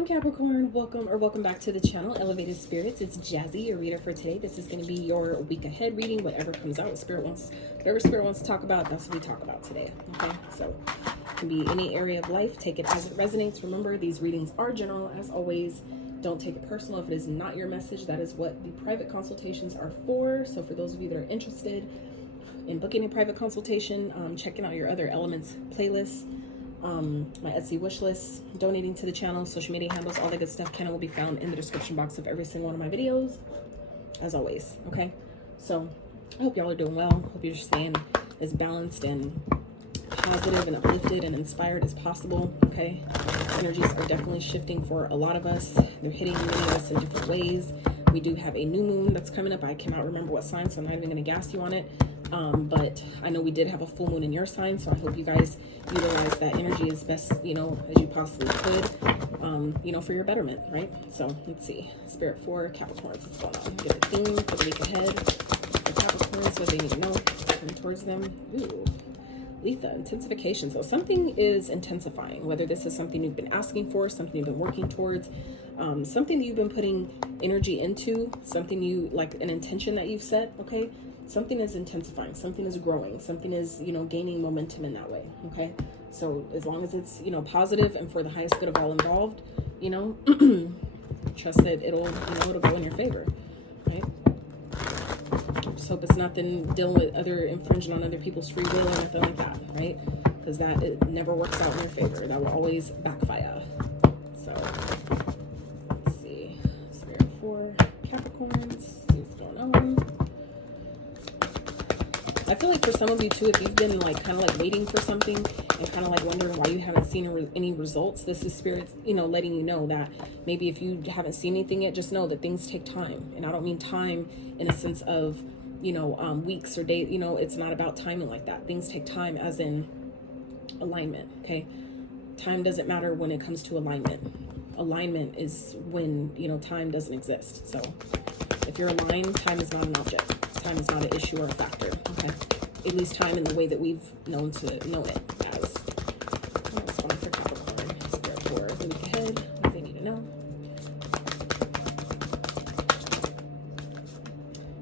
Hello Capricorn, welcome back to the channel, Elevated Spirits. It's Jazzy, your reader for today. This is going to be your week ahead reading, whatever comes out. Whatever Spirit wants to talk about, that's what we talk about today. Okay, so it can be any area of life. Take it as it resonates. Remember, these readings are general, as always. Don't take it personal. If it is not your message, that is what the private consultations are for. So for those of you that are interested in booking a private consultation, checking out your other elements playlists, my Etsy wish list, donating to the channel, social media handles, all that good stuff will be found in the description box of every single one of my videos, as always. Okay, so I hope y'all are doing well. Hope you're staying as balanced and positive and uplifted and inspired as possible. Okay, energies are definitely shifting for a lot of us. They're hitting many of us in different ways. We do have a new moon that's coming up. I cannot remember what sign, so I'm not even going to gas you on it. But I know we did have a full moon in your sign, so I hope you guys utilize that energy as best, as you possibly could, for your betterment, right? So let's see. Spirit for Capricorns, what's going on? Get a theme for the week ahead. For Capricorns, what they need to know. Coming towards them. Ooh. Letha, intensification. So something is intensifying, whether this is something you've been asking for, something you've been working towards, something that you've been putting energy into, something you like, an intention that you've set. Okay, something is intensifying, something is growing, something is gaining momentum in that way. Okay, so as long as it's positive and for the highest good of all involved, trust that it'll go in your favor, right? Just hope it's nothing dealing with infringing on other people's free will or anything like that, right? Because it never works out in your favor. That will always backfire. So let's see. Spirit for Capricorns. See what's going on. I feel like for some of you too, if you've been kind of waiting for something and kind of wondering why you haven't seen any results, this is Spirit, letting you know that maybe if you haven't seen anything yet, just know that things take time. And I don't mean time in a sense of, weeks or days, it's not about timing like that. Things take time as in alignment, okay? Time doesn't matter when it comes to alignment. Alignment is when, time doesn't exist. So if you're aligned, time is not an object. Time is not an issue or a factor, okay? At least time in the way that we've known it as. What's going on for Capricorn? Spirit for the week ahead. What do they need to know?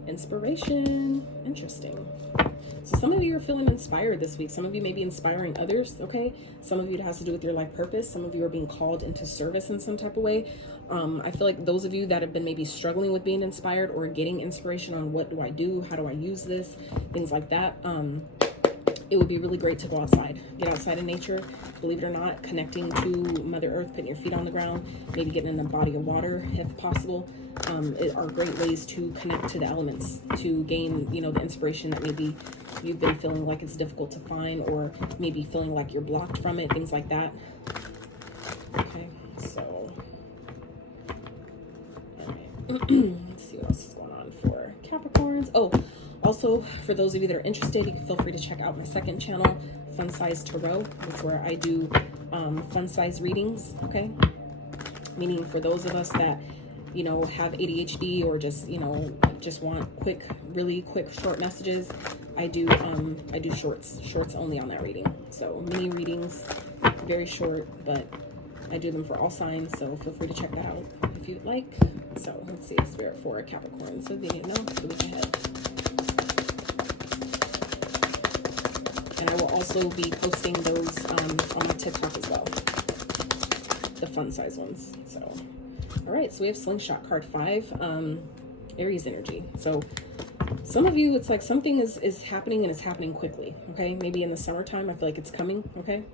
Inspiration. Interesting. So some of you are feeling inspired this week. Some of you may be inspiring others, okay? Some of you it has to do with your life purpose. Some of you are being called into service in some type of way. I feel like those of you that have been maybe struggling with being inspired or getting inspiration on what do I do, how do I use this, things like that, it would be really great to go outside. Get outside in nature. Believe it or not, connecting to Mother Earth, putting your feet on the ground, maybe getting in a body of water if possible, are great ways to connect to the elements, to gain, the inspiration that maybe you've been feeling like it's difficult to find, or maybe feeling like you're blocked from it, things like that. Okay, so all right. Let's see what else is going on for Capricorns. Oh, also, for those of you that are interested, you can feel free to check out my second channel, Fun Size Tarot. That's where I do fun size readings, okay? Meaning for those of us that, have ADHD or just want really quick, short messages, I do shorts only on that reading. So mini readings, very short, but I do them for all signs, so feel free to check that out if you'd like. So let's see, Spirit for Capricorn. So they need to know the week ahead. And I will also be posting those on my TikTok as well, the fun size ones. So, all right, so we have Slingshot card 5, Aries energy. So some of you, it's like something is happening and it's happening quickly, okay? Maybe in the summertime, I feel like it's coming, okay?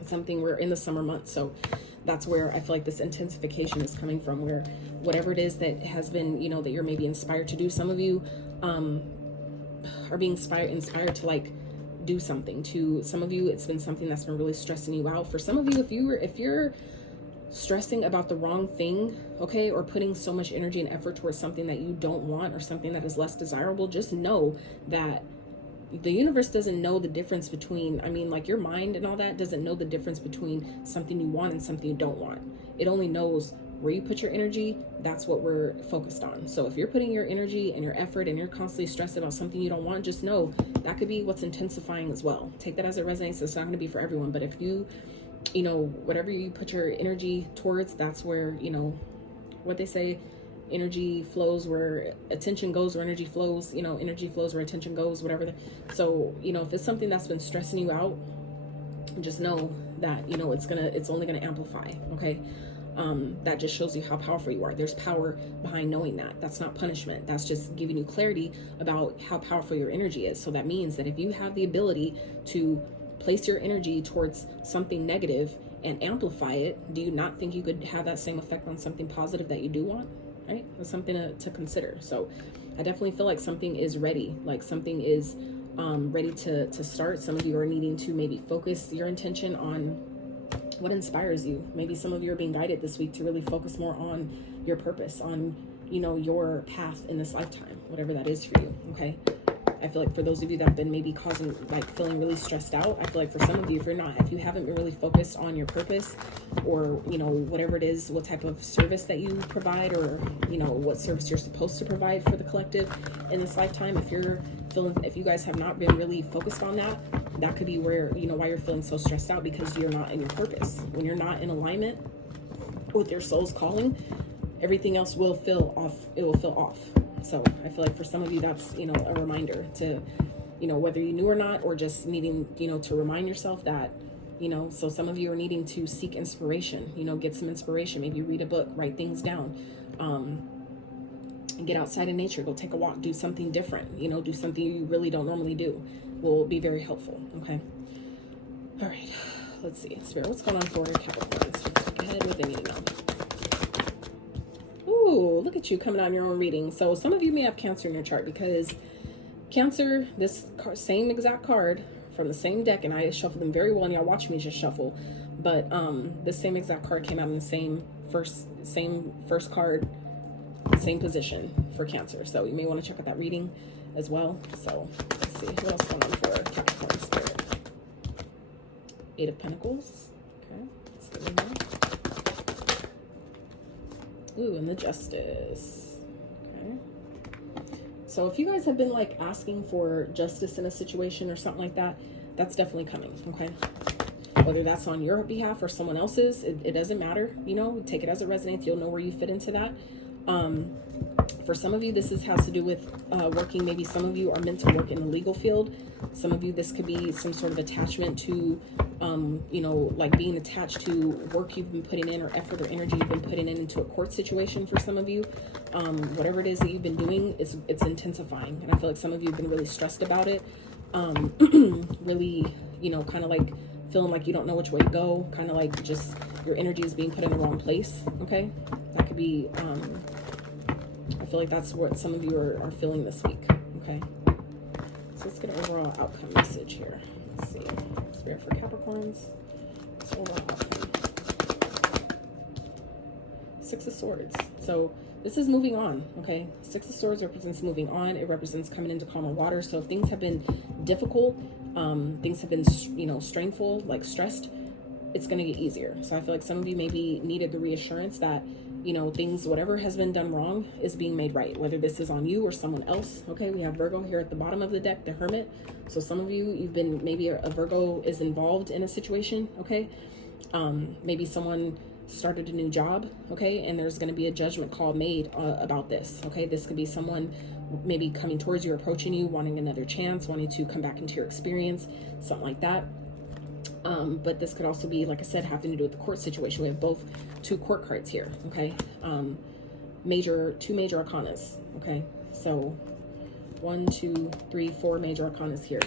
It's something, we're in the summer months, so that's where I feel like this intensification is coming from, where whatever it is that has been, that you're maybe inspired to do. Some of you are being inspired to do something. To some of you, it's been something that's been really stressing you out. For some of you, if you're stressing about the wrong thing, okay, or putting so much energy and effort towards something that you don't want or something that is less desirable, just know that the universe doesn't know the difference between, your mind and all that doesn't know the difference between something you want and something you don't want. It only knows where you put your energy. That's what we're focused on. So if you're putting your energy and your effort and you're constantly stressed about something you don't want, just know that could be what's intensifying as well. Take that as it resonates. It's not going to be for everyone, but if you you know, whatever you put your energy towards, that's where, you know, what they say, energy flows where attention goes, or energy flows, you know, energy flows where attention goes, whatever. So, you know, if it's something that's been stressing you out, just know that, you know, it's only gonna amplify. Okay. That just shows you how powerful you are. There's power behind knowing that. That's not punishment. That's just giving you clarity about how powerful your energy is. So that means that if you have the ability to place your energy towards something negative and amplify it, do you not think you could have that same effect on something positive that you do want? Right? That's something to consider. So I definitely feel like something is ready. Like something is ready to start. Some of you are needing to maybe focus your intention on what inspires you. Maybe some of you are being guided this week to really focus more on your purpose, on, you know, your path in this lifetime, whatever that is for you. Okay. I feel like for those of you that have been maybe feeling really stressed out, I feel like for some of you, if you haven't been really focused on your purpose, or, you know, whatever it is, what type of service that you provide, or, you know, what service you're supposed to provide for the collective in this lifetime, if you guys have not been really focused on that, that could be where, you know, why you're feeling so stressed out, because you're not in your purpose. When you're not in alignment with your soul's calling, everything else will feel off. It will feel off. So I feel like for some of you, that's, you know, a reminder to, you know, whether you knew or not, or just needing, you know, to remind yourself that, you know, so some of you are needing to seek inspiration, you know, get some inspiration, maybe read a book, write things down, get outside in nature, go take a walk, do something different, you know, do something you really don't normally do, will be very helpful. Okay. All right. Let's see. Spirit, what's going on for Capricorns? Let's look ahead what they need to know. Ooh, look at you coming on your own reading. So some of you may have Cancer in your chart, because Cancer, this same exact card from the same deck, and I shuffled them very well, and y'all watch me just shuffle, but the same exact card came out in the same first card, same position for Cancer. So you may want to check out that reading as well. So let's see what else going on for Capricorn Spirit. 8 of Pentacles. Okay, let's get in there. Ooh, and the Justice. Okay. So if you guys have been like asking for justice in a situation or something like that, that's definitely coming. Okay. Whether that's on your behalf or someone else's, it doesn't matter. You know, take it as it resonates. You'll know where you fit into that. For some of you, this has to do with working. Maybe some of you are meant to work in the legal field. Some of you, this could be some sort of attachment to, you know, like being attached to work you've been putting in, or effort or energy you've been putting into a court situation. For some of you, whatever it is that you've been doing, it's intensifying. And I feel like some of you have been really stressed about it. Really, you know, kind of like feeling like you don't know which way to go. Kind of like just your energy is being put in the wrong place. Okay. That could be, I feel like that's what some of you are feeling this week. Okay. So let's get an overall outcome message here. Let's see. Spirit for Capricorns. What's overall outcome? 6 of Swords. So this is moving on. Okay. 6 of Swords represents moving on. It represents coming into calmer water. So if things have been difficult, things have been, you know, strainful, like stressed, it's going to get easier. So I feel like some of you maybe needed the reassurance that, you know, things, whatever has been done wrong is being made right, whether this is on you or someone else. Okay, we have Virgo here at the bottom of the deck, the Hermit. So some of you, you've been, maybe a Virgo is involved in a situation. Okay, maybe someone started a new job. Okay, and there's going to be a judgment call made about this. Okay, this could be someone maybe coming towards you, approaching you, wanting another chance, wanting to come back into your experience, something like that. But this could also be, like I said, having to do with the court situation. We have both 2 court cards here. Okay. 2 major arcanas. Okay. So 1, 2, 3, 4 major arcanas here.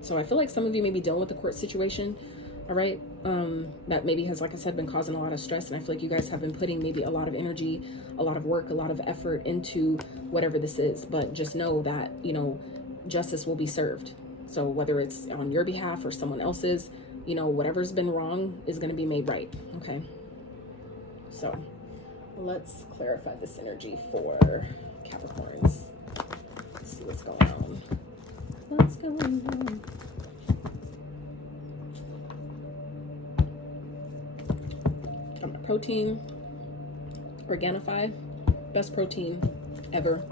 So I feel like some of you may be dealing with the court situation. All right. That maybe has, like I said, been causing a lot of stress. And I feel like you guys have been putting maybe a lot of energy, a lot of work, a lot of effort into whatever this is. But just know that, you know, justice will be served. So whether it's on your behalf or someone else's, you know, whatever's been wrong is going to be made right. Okay. So let's clarify this energy for Capricorns. Let's see what's going on. What's going on? Protein, Organifi, best protein ever.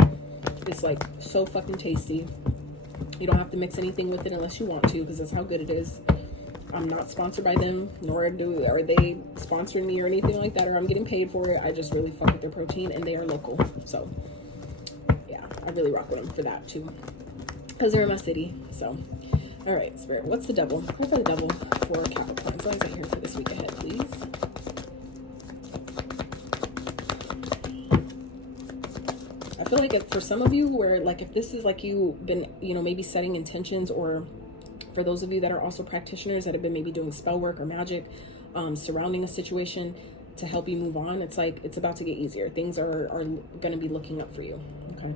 It's like so fucking tasty. You don't have to mix anything with it unless you want to, because that's how good it is. I'm not sponsored by them, nor are they sponsoring me or anything like that, or I'm getting paid for it. I just really fuck with their protein, and they are local. So yeah, I really rock with them for that too, because they're in my city. So all right, Spirit, what's the devil? What's the devil for Capricorn? So is it here for this week ahead, please? I feel like for some of you, where like if this is like you've been, you know, maybe setting intentions, or for those of you that are also practitioners that have been maybe doing spell work or magic surrounding a situation to help you move on, it's like it's about to get easier. Things are going to be looking up for you. Okay.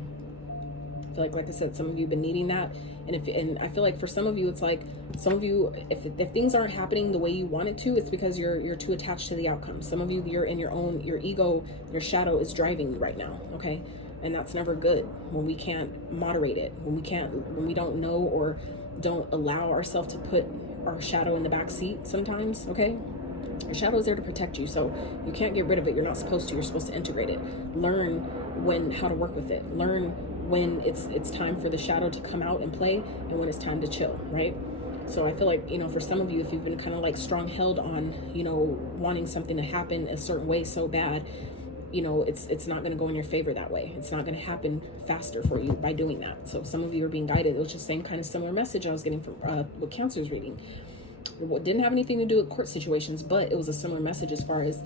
I feel like I said, some of you have been needing that. And I feel like for some of you, it's like some of you, if things aren't happening the way you want it to, it's because you're too attached to the outcome. Some of you, you're in your ego, your shadow is driving you right now. Okay. And that's never good when we can't moderate it, when we don't know or don't allow ourselves to put our shadow in the back seat sometimes. Okay. Your shadow is there to protect you, so you can't get rid of it. You're not supposed to. You're supposed to integrate it. Learn how to work with it. Learn when it's time for the shadow to come out and play, and when it's time to chill, right? So I feel like, you know, for some of you, if you've been kind of like strong held on, you know, wanting something to happen a certain way so bad, you know, it's not going to go in your favor that way. It's not going to happen faster for you by doing that. So some of you are being guided. It was just the same kind of similar message I was getting from what Cancer's reading. It didn't have anything to do with court situations, but it was a similar message as far as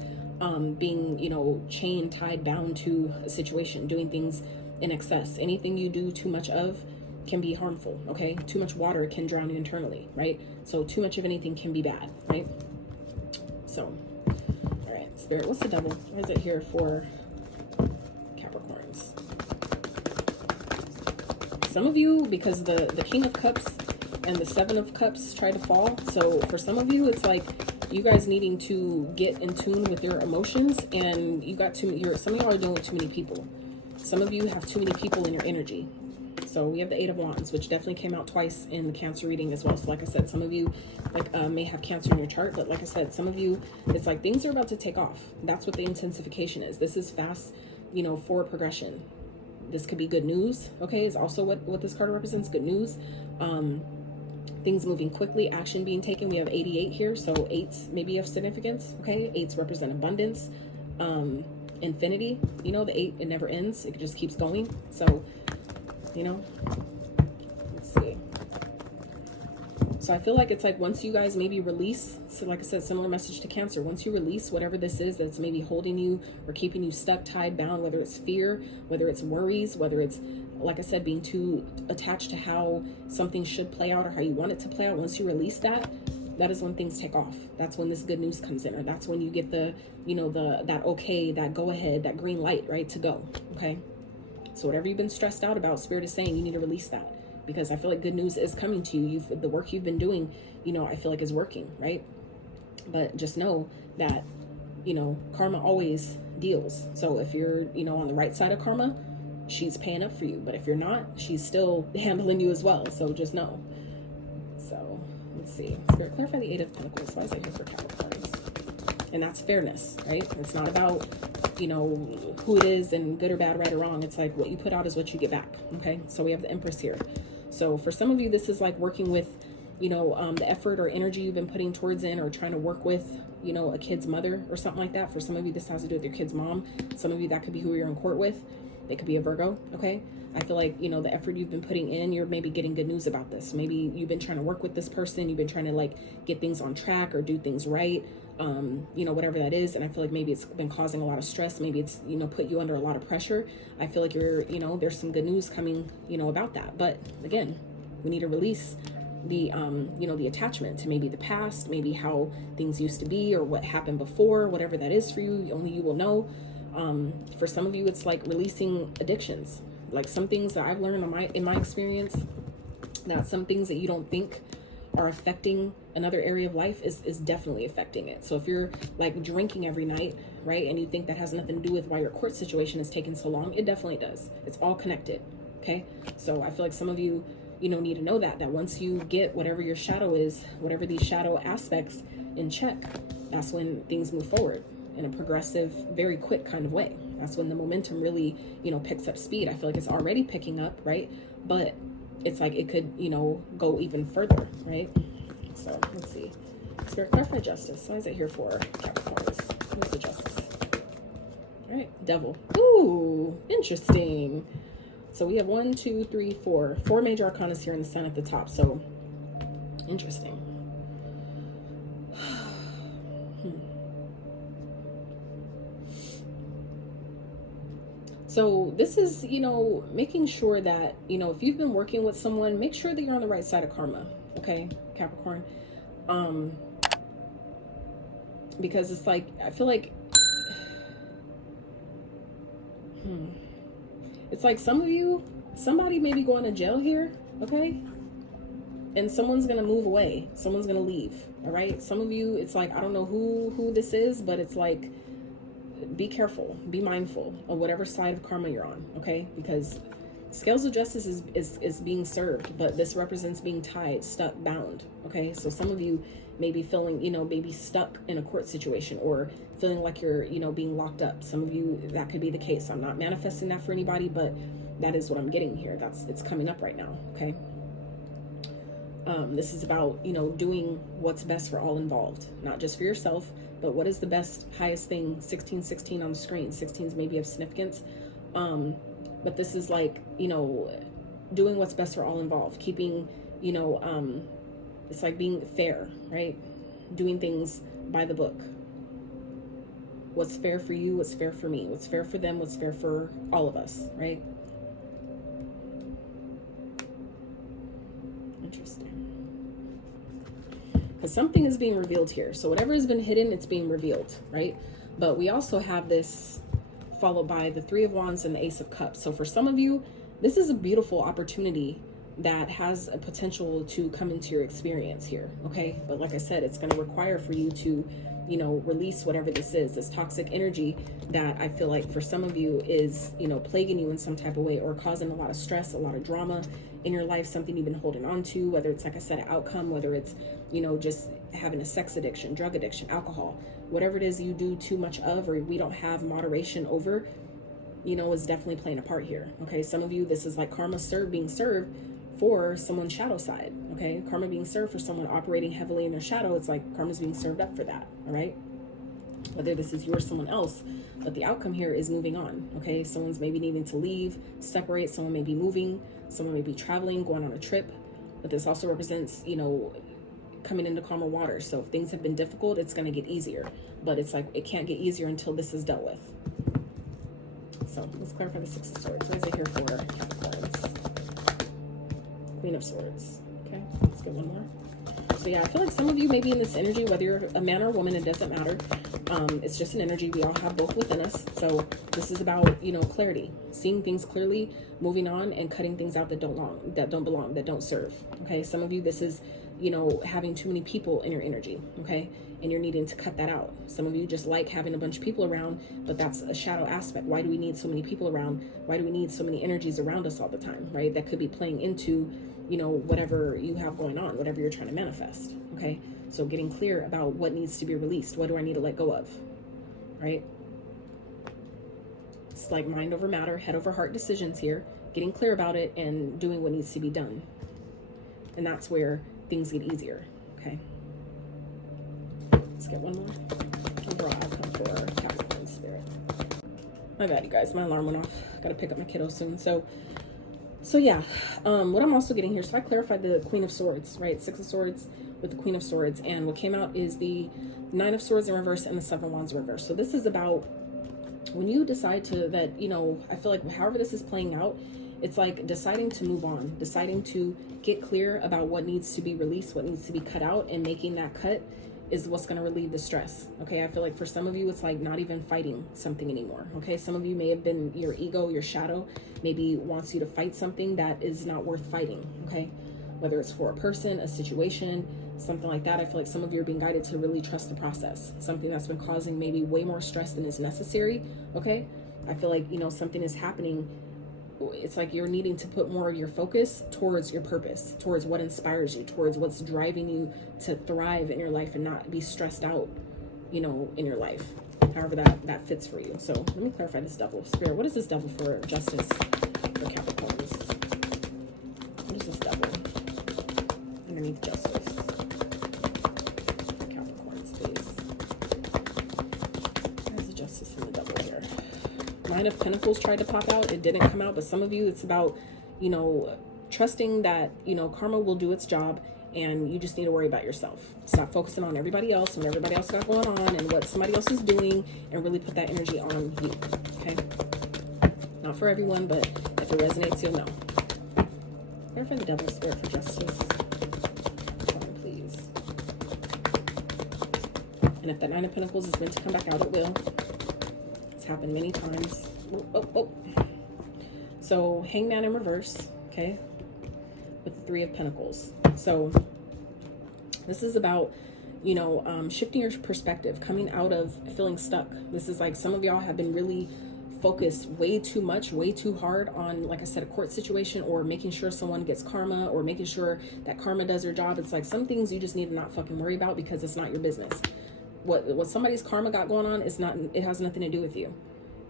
being, you know, chained, tied, bound to a situation, doing things in excess. Anything you do too much of can be harmful. Okay. Too much water can drown you internally, right? So too much of anything can be bad, right? So all right, Spirit, what's the devil? What is it here for Capricorns? Some of you, because the King of Cups and the Seven of Cups try to fall. So for some of you, it's like you guys needing to get in tune with your emotions, and you got some of y'all are dealing with too many people. Some of you have too many people in your energy. So we have the Eight of Wands, which definitely came out twice in the Cancer reading as well. So like I said, some of you like may have Cancer in your chart, but like I said, some of you, it's like things are about to take off. That's what the intensification is. This is fast, you know, forward progression. This could be good news. Okay, is also what this card represents. Good news. Things moving quickly, action being taken. We have 88 here, so 8s maybe of significance. Okay, 8s represent abundance, infinity. You know, the 8, it never ends. It just keeps going. So, you know, let's see. So I feel like it's like once you guys maybe release, so like I said, similar message to Cancer, once you release whatever this is that's maybe holding you or keeping you stuck, tied, bound, whether it's fear, whether it's worries, whether it's, like I said, being too attached to how something should play out or how you want it to play out, once you release that, that is when things take off. That's when this good news comes in, or that's when you get the, you know, that okay, that go ahead, that green light, right, to go. Okay. So whatever you've been stressed out about, Spirit is saying you need to release that, because I feel like good news is coming to you. The work you've been doing, you know, I feel like is working, right? But just know that, you know, karma always deals. So if you're, you know, on the right side of karma, she's paying up for you. But if you're not, she's still handling you as well. So just know. So let's see. Spirit, clarify the Eight of Pentacles. Why is that here for Capricorns? And that's fairness, right? It's not about, you know, who it is and good or bad, right or wrong. It's like what you put out is what you get back. Okay. So we have the Empress here. So for some of you, this is like working with, you know, the effort or energy you've been putting towards or trying to work with, you know, a kid's mother or something like that. For some of you, this has to do with your kid's mom. Some of you, that could be who you're in court with. It could be a Virgo. Okay. I feel like, you know, the effort you've been putting in, you're maybe getting good news about this. Maybe you've been trying to work with this person. You've been trying to like get things on track or do things right. You know, whatever that is. And I feel like maybe it's been causing a lot of stress. Maybe it's, you know, put you under a lot of pressure. I feel like you're, you know, there's some good news coming, you know, about that. But again, we need to release the, you know, the attachment to maybe the past, maybe how things used to be or what happened before, whatever that is for you, only you will know. For some of you, it's like releasing addictions. Like some things that I've learned in my experience, that some things that you don't think are affecting another area of life is definitely affecting it. So if you're like drinking every night, right, and you think that has nothing to do with why your court situation is taking so long, it definitely does. It's all connected. Okay. So I feel like some of you, you know, need to know that once you get whatever your shadow is, whatever these shadow aspects in check, that's when things move forward in a progressive, very quick kind of way. That's when the momentum really, you know, picks up speed. I feel like it's already picking up, right? But it's like it could, you know, go even further, right? So let's see. Spirit, clarify justice. Why is it here for Capricorns? What is the justice? All right, Devil. Ooh, interesting. So we have 1, 2, 3, 4. 4 major arcana here in the Sun at the top. So interesting. So this is, you know, making sure that, you know, if you've been working with someone, make sure that you're on the right side of karma. Okay, Capricorn. Because it's like, I feel like, it's like some of you, somebody may be going to jail here, okay? And someone's going to move away. Someone's going to leave, all right? Some of you, it's like, I don't know who this is, but it's like, be careful, be mindful of whatever side of karma you're on, okay? Because scales of justice is being served, but this represents being tied, stuck, bound, okay? So some of you may be feeling, you know, maybe stuck in a court situation or feeling like you're, you know, being locked up. Some of you, that could be the case. I'm not manifesting that for anybody, but that is what I'm getting here. It's coming up right now, okay? This is about, you know, doing what's best for all involved, not just for yourself, but what is the best, highest thing. 1616 on the screen. 16s maybe of significance. But this is like, you know, doing what's best for all involved, keeping, you know, it's like being fair, right? Doing things by the book. What's fair for you, what's fair for me, what's fair for them, what's fair for all of us, right? Interesting. Because something is being revealed here. So whatever has been hidden, it's being revealed, right? But we also have this followed by the 3 of Wands and the Ace of Cups. So for some of you, this is a beautiful opportunity that has a potential to come into your experience here, okay? But like I said, it's going to require for you to, you know, release whatever this is, this toxic energy that I feel like for some of you is, you know, plaguing you in some type of way or causing a lot of stress, a lot of drama in your life, something you've been holding on to, whether it's, like I said, an outcome, whether it's, you know, just having a sex addiction, drug addiction, alcohol, whatever it is you do too much of or we don't have moderation over, you know, is definitely playing a part here, okay? Some of you, this is like karma being served for someone's shadow side, okay? Karma being served for someone operating heavily in their shadow. It's like karma's being served up for that, all right? Whether this is you or someone else, but the outcome here is moving on, okay? Someone's maybe needing to leave, separate, someone may be moving, someone may be traveling, going on a trip, but this also represents, you know, coming into calmer waters. So if things have been difficult, it's going to get easier, but it's like it can't get easier until this is dealt with. So let's clarify the 6 of Swords. What is it here for Capricorns? Queen of Swords. Okay, let's get one more. So yeah, I feel like some of you may be in this energy, whether you're a man or a woman, it doesn't matter. It's just an energy. We all have both within us. So this is about, you know, clarity, seeing things clearly, moving on and cutting things out that don't belong, that don't serve. Okay, some of you, this is, you know, having too many people in your energy, okay? And you're needing to cut that out. Some of you just like having a bunch of people around, but that's a shadow aspect. Why do we need so many people around? Why do we need so many energies around us all the time, right? That could be playing into, you know, whatever you have going on, whatever you're trying to manifest, okay? So getting clear about what needs to be released. What do I need to let go of, right? It's like mind over matter, head over heart decisions here, getting clear about it and doing what needs to be done. And that's where things get easier, okay? Let's get one more. Overall outcome for Capricorn spirit. My bad, you guys. My alarm went off. Got to pick up my kiddo soon. So yeah, what I'm also getting here, so I clarified the Queen of Swords, right? 6 of Swords with the Queen of Swords. And what came out is the 9 of Swords in reverse and the 7 of Wands in reverse. So this is about when you decide to, that, you know, I feel like however this is playing out, it's like deciding to move on, deciding to get clear about what needs to be released, what needs to be cut out, and making that cut is what's going to relieve the stress. Okay, I feel like for some of you, it's like not even fighting something anymore. Okay, some of you may have been, your ego, your shadow, maybe wants you to fight something that is not worth fighting. Okay, whether it's for a person, a situation, something like that. I feel like some of you are being guided to really trust the process. Something that's been causing maybe way more stress than is necessary. Okay, I feel like, you know, something is happening. It's like you're needing to put more of your focus towards your purpose, towards what inspires you, towards what's driving you to thrive in your life and not be stressed out, you know, in your life, however that fits for you. So let me clarify this Devil. Spirit, what is this Devil for justice for Capricorns? What is this Devil underneath justice for Capricorns? Nine of Pentacles tried to pop out. It didn't come out. But some of you, it's about, you know, trusting that, you know, karma will do its job, and you just need to worry about yourself. Stop focusing on everybody else and what everybody else got going on and what somebody else is doing, and really put that energy on you, okay? Not for everyone, but if it resonates, you'll know. Prayer for the devil, spirit for justice. Come on, please. And if that Nine of Pentacles is meant to come back out, it will. It's happened many times. So, Hangman in reverse, okay? With the Three of Pentacles. So this is about, you know, shifting your perspective, coming out of feeling stuck. This is like some of y'all have been really focused way too much, way too hard on, like I said, a court situation, or making sure someone gets karma, or making sure that karma does their job. It's like some things you just need to not fucking worry about, because it's not your business. What somebody's karma got going on is not, it has nothing to do with you.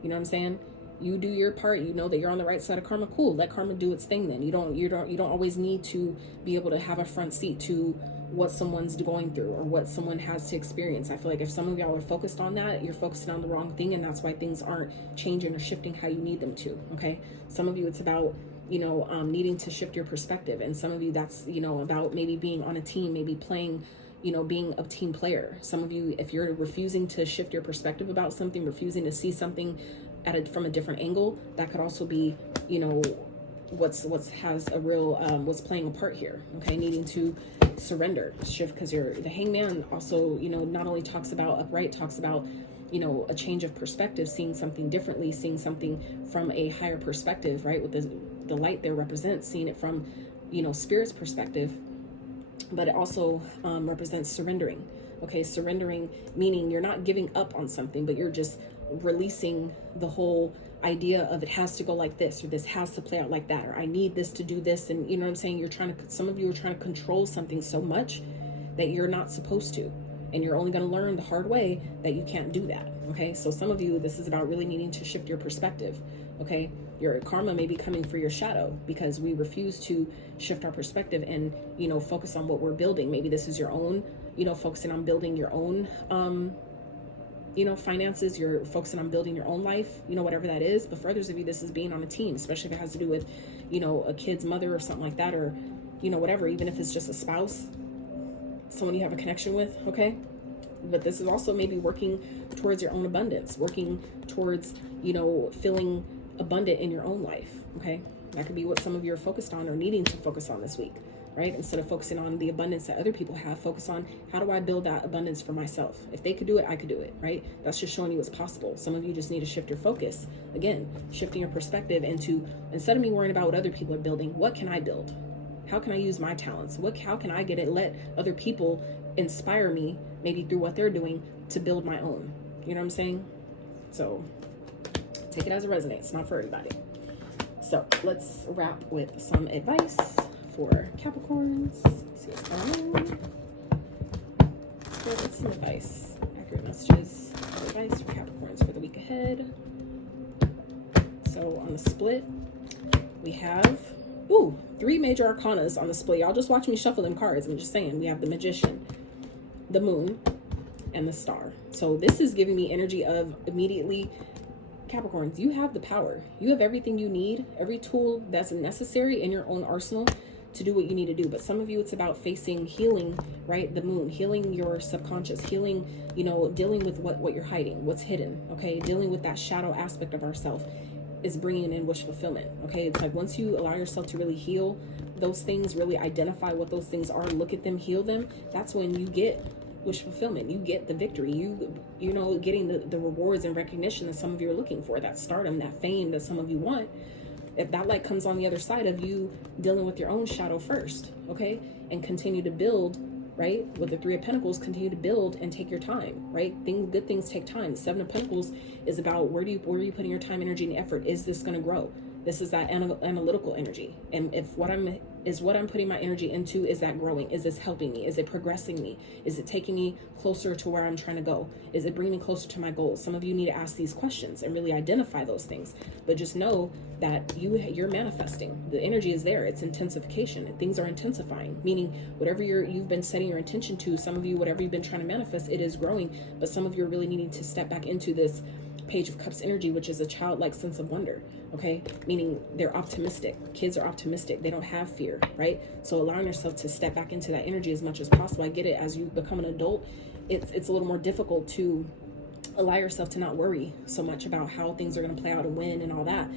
You know what I'm saying? You do your part. You know that you're on the right side of karma. Cool. Let karma do its thing. Then you don't always need to be able to have a front seat to what someone's going through or what someone has to experience. I feel like if some of y'all are focused on that, you're focusing on the wrong thing, and that's why things aren't changing or shifting how you need them to. Okay. Some of you, it's about, you know, needing to shift your perspective, and some of you, that's, you know, about maybe being on a team, maybe playing, you know, being a team player. Some of you, if you're refusing to shift your perspective about something, refusing to see something from a different angle, that could also be, you know, what's playing a part here. Okay, needing to surrender, shift, because the Hangman also, you know, not only talks about upright, talks about, you know, a change of perspective, seeing something differently, seeing something from a higher perspective, right? With the light there represents seeing it from, you know, spirit's perspective. But it also represents surrendering. Okay, surrendering meaning you're not giving up on something, but you're just releasing the whole idea of it has to go like this, or this has to play out like that, or I need this to do this. And you know what I'm saying? Some of you are trying to control something so much that you're not supposed to. And you're only going to learn the hard way that you can't do that. Okay, so some of you, this is about really needing to shift your perspective. Okay, your karma may be coming for your shadow because we refuse to shift our perspective and, you know, focus on what we're building. Maybe this is your own, you know, focusing on building your own, you know, finances. You're focusing on building your own life, you know, whatever that is. But for others of you, this is being on a team, especially if it has to do with, you know, a kid's mother or something like that, or, you know, whatever, even if it's just a spouse, someone you have a connection with. Okay, but this is also maybe working towards your own abundance, working towards, you know, feeling abundant in your own life. Okay, that could be what some of you are focused on or needing to focus on this week, right? Instead of focusing on the abundance that other people have, focus on how do I build that abundance for myself. If they could do it, I could do it, right? That's just showing you it's possible. Some of you just need to shift your focus. Again, shifting your perspective into, instead of me worrying about what other people are building, what can I build? How can I use my talents? How can I get it? Let other people inspire me, maybe through what they're doing, to build my own. You know what I'm saying? So take it as it resonates, not for everybody. So let's wrap with some advice for Capricorns. See what's going on. Let's go with some advice. Accurate messages, advice for Capricorns for the week ahead. So on the split, we have, three major arcanas on the split. Y'all just watch me shuffle them cards. I'm just saying, we have the Magician, the Moon, and the Star. So this is giving me energy of immediately, Capricorns, you have the power. You have everything you need, every tool that's necessary in your own arsenal to do what you need to do. But some of you, it's about facing healing, right? The Moon, healing your subconscious, healing, you know, dealing with what you're hiding, what's hidden, okay? Dealing with that shadow aspect of ourselves is bringing in wish fulfillment, okay? It's like once you allow yourself to really heal those things, really identify what those things are, look at them, heal them, that's when you get wish fulfillment. You get the victory. You know, getting the rewards and recognition that some of you are looking for, that stardom, that fame that some of you want. If that light comes on the other side of you dealing with your own shadow first, okay, and continue to build, right? With the Three of Pentacles, continue to build and take your time, right? Good things take time. Seven of Pentacles is about where are you putting your time, energy, and effort? Is this going to grow? This is that analytical energy. And if what I'm putting my energy into, is that growing? Is this helping me? Is it progressing me? Is it taking me closer to where I'm trying to go? Is it bringing me closer to my goals? Some of you need to ask these questions and really identify those things. But just know that you're manifesting. The energy is there. It's intensification. Things are intensifying, meaning whatever you've been setting your intention to, some of you, whatever you've been trying to manifest, it is growing. But some of you are really needing to step back into this Page of Cups energy, which is a childlike sense of wonder, okay? Meaning they're optimistic. Kids are optimistic. They don't have fear, right? So allowing yourself to step back into that energy as much as possible. I get it. As you become an adult, it's a little more difficult to allow yourself to not worry so much about how things are going to play out and when and all that.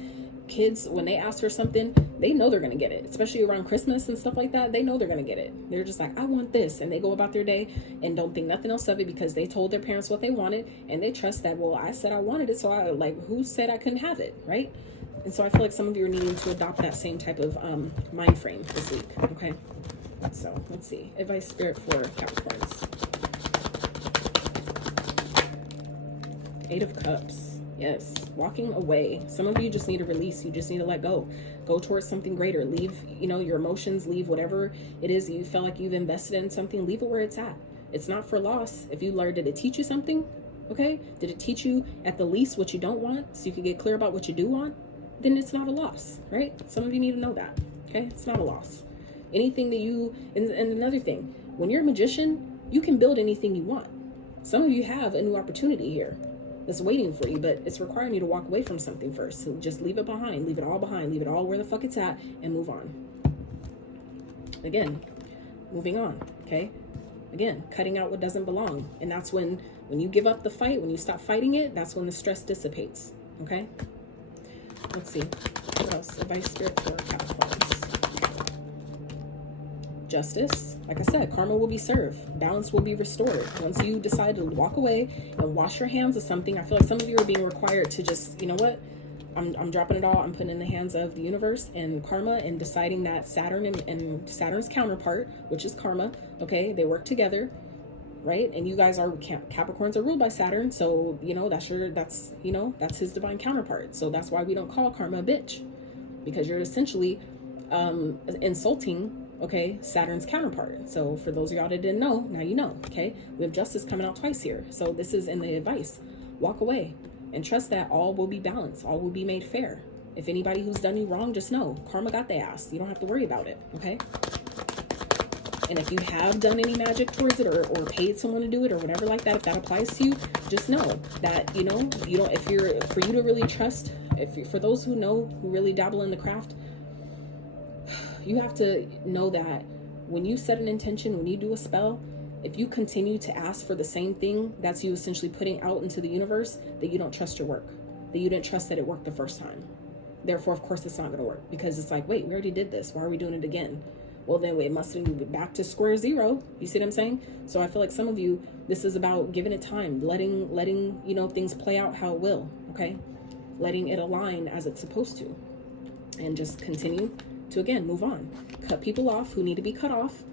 Kids, when they ask for something, they know they're going to get it, especially around Christmas and stuff like that. They know they're going to get it. They're just like, I want this. And they go about their day and don't think nothing else of it because they told their parents what they wanted. And they trust that, well, I said I wanted it. So I who said I couldn't have it? Right. And so I feel like some of you are needing to adopt that same type of mind frame this week. Okay. So let's see. Advice spirit for Capricorns. 8 of Cups. Yes, walking away. Some of you just need to release. You just need to let go. Go towards something greater. Leave, your emotions. Leave whatever it is that you felt like you've invested in something. Leave it where it's at. It's not for loss. If you learned, did it teach you something? Okay. Did it teach you at the least what you don't want so you can get clear about what you do want? Then it's not a loss, right? Some of you need to know that. Okay. It's not a loss. Anything that and another thing, when you're a magician, you can build anything you want. Some of you have a new opportunity here that's waiting for you, but it's requiring you to walk away from something first. So just leave it behind, leave it all behind, leave it all where the fuck it's at, and move on. Again, moving on, okay? Again, cutting out what doesn't belong. And that's when you give up the fight, when you stop fighting it, that's when the stress dissipates, okay? Let's see. What else? Advice spirit for Capricorns. Justice. Like I said, karma will be served. Balance will be restored. Once you decide to walk away and wash your hands of something, I feel like some of you are being required to just, you know what? I'm dropping it all. I'm putting it in the hands of the universe and karma, and deciding that Saturn and Saturn's counterpart, which is karma, okay? They work together, right? And you guys are, Capricorns are ruled by Saturn. So, that's his divine counterpart. So that's why we don't call karma a bitch, because you're essentially insulting, okay, Saturn's counterpart. So for those of y'all that didn't know, now you know, okay? We have justice coming out twice here. So this is in the advice. Walk away and trust that all will be balanced. All will be made fair. If anybody who's done you wrong, just know karma got their ass. You don't have to worry about it, okay? And if you have done any magic towards it or paid someone to do it or whatever like that, if that applies to you, just know that, for you to really trust, for those who know, who really dabble in the craft, you have to know that when you set an intention, when you do a spell, if you continue to ask for the same thing, that's you essentially putting out into the universe that you don't trust your work, that you didn't trust that it worked the first time. Therefore, of course, it's not going to work, because it's like, wait, we already did this. Why are we doing it again? Well, then it must be back to square zero. You see what I'm saying? So I feel like some of you, this is about giving it time, letting things play out how it will, okay? Letting it align as it's supposed to, and just continue to, again, move on. Cut people off who need to be cut off,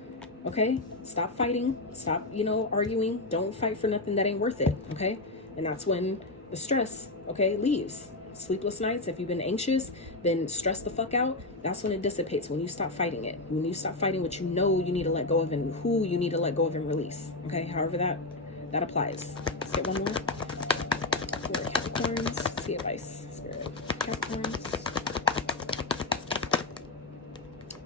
okay? Stop fighting. Stop, arguing. Don't fight for nothing that ain't worth it, okay? And that's when the stress, okay, leaves. Sleepless nights, if you've been anxious, been stressed the fuck out, that's when it dissipates, when you stop fighting it. When you stop fighting what you know you need to let go of and who you need to let go of and release, okay? However that applies. Let's get one more. For Capricorns, see advice, spirit. Capricorns.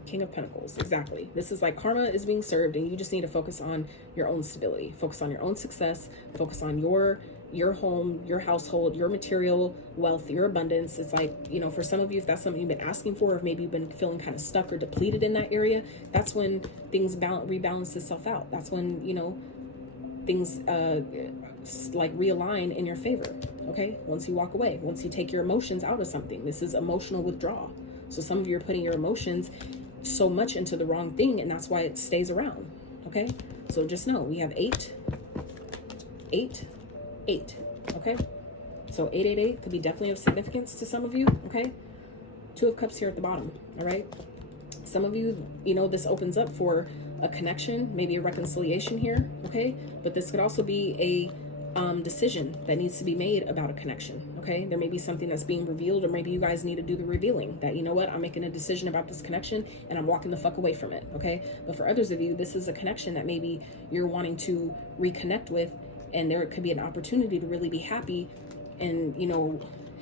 King of Pentacles, exactly. This is like karma is being served, and you just need to focus on your own stability, focus on your own success, focus on your home, your household, your material wealth, your abundance. It's like, for some of you, if that's something you've been asking for, or if maybe you've been feeling kind of stuck or depleted in that area, that's when things rebalance itself out. That's when, things like realign in your favor, okay? Once you walk away, once you take your emotions out of something. This is emotional withdrawal. So some of you are putting your emotions so much into the wrong thing, and that's why it stays around, okay? So just know we have 8, 8, 8, okay? So 888 could be definitely of significance to some of you, okay? 2 of Cups here at the bottom, all right? Some of you, this opens up for a connection, maybe a reconciliation here, okay? But this could also be a decision that needs to be made about a connection, okay? There may be something that's being revealed, or maybe you guys need to do the revealing that, I'm making a decision about this connection and I'm walking the fuck away from it, okay? But for others of you, this is a connection that maybe you're wanting to reconnect with, and there could be an opportunity to really be happy and,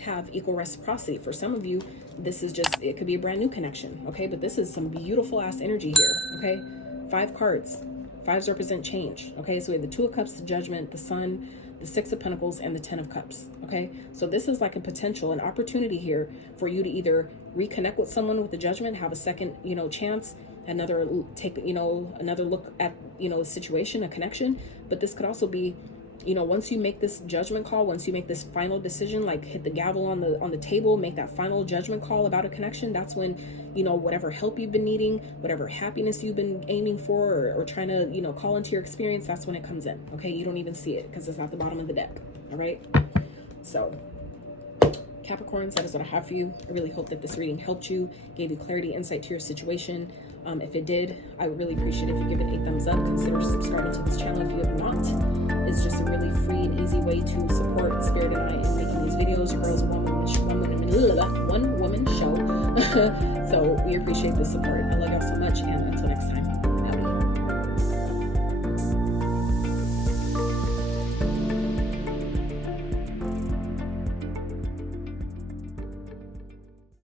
have equal reciprocity. For some of you, this is just, it could be a brand new connection, okay? But this is some beautiful ass energy here, okay? 5 cards. 5s represent change, okay? So we have the 2 of Cups, the Judgment, the Sun, the Six of Pentacles, and the Ten of Cups. Okay, so this is like a potential, an opportunity here for you to either reconnect with someone with the Judgment, have a second, you know, chance, another take, you know, another look at, you know, a situation, a connection. But this could also be, you know, once you make this judgment call, once you make this final decision, like hit the gavel on the table, make that final judgment call about a connection, that's when, you know, whatever help you've been needing, whatever happiness you've been aiming for, or trying to, you know, call into your experience, that's when it comes in. Okay, you don't even see it because it's at the bottom of the deck. All right, so Capricorns, that is what I have for you. I really hope that this reading helped you, gave you clarity, insight to your situation. If it did, I would really appreciate it if you give it a thumbs up. Consider subscribing to this channel if you have not. It's just a really free and easy way to support Spirit and I in making these videos. Your girl's a one woman show. So we appreciate the support. I love y'all so much, and until next time.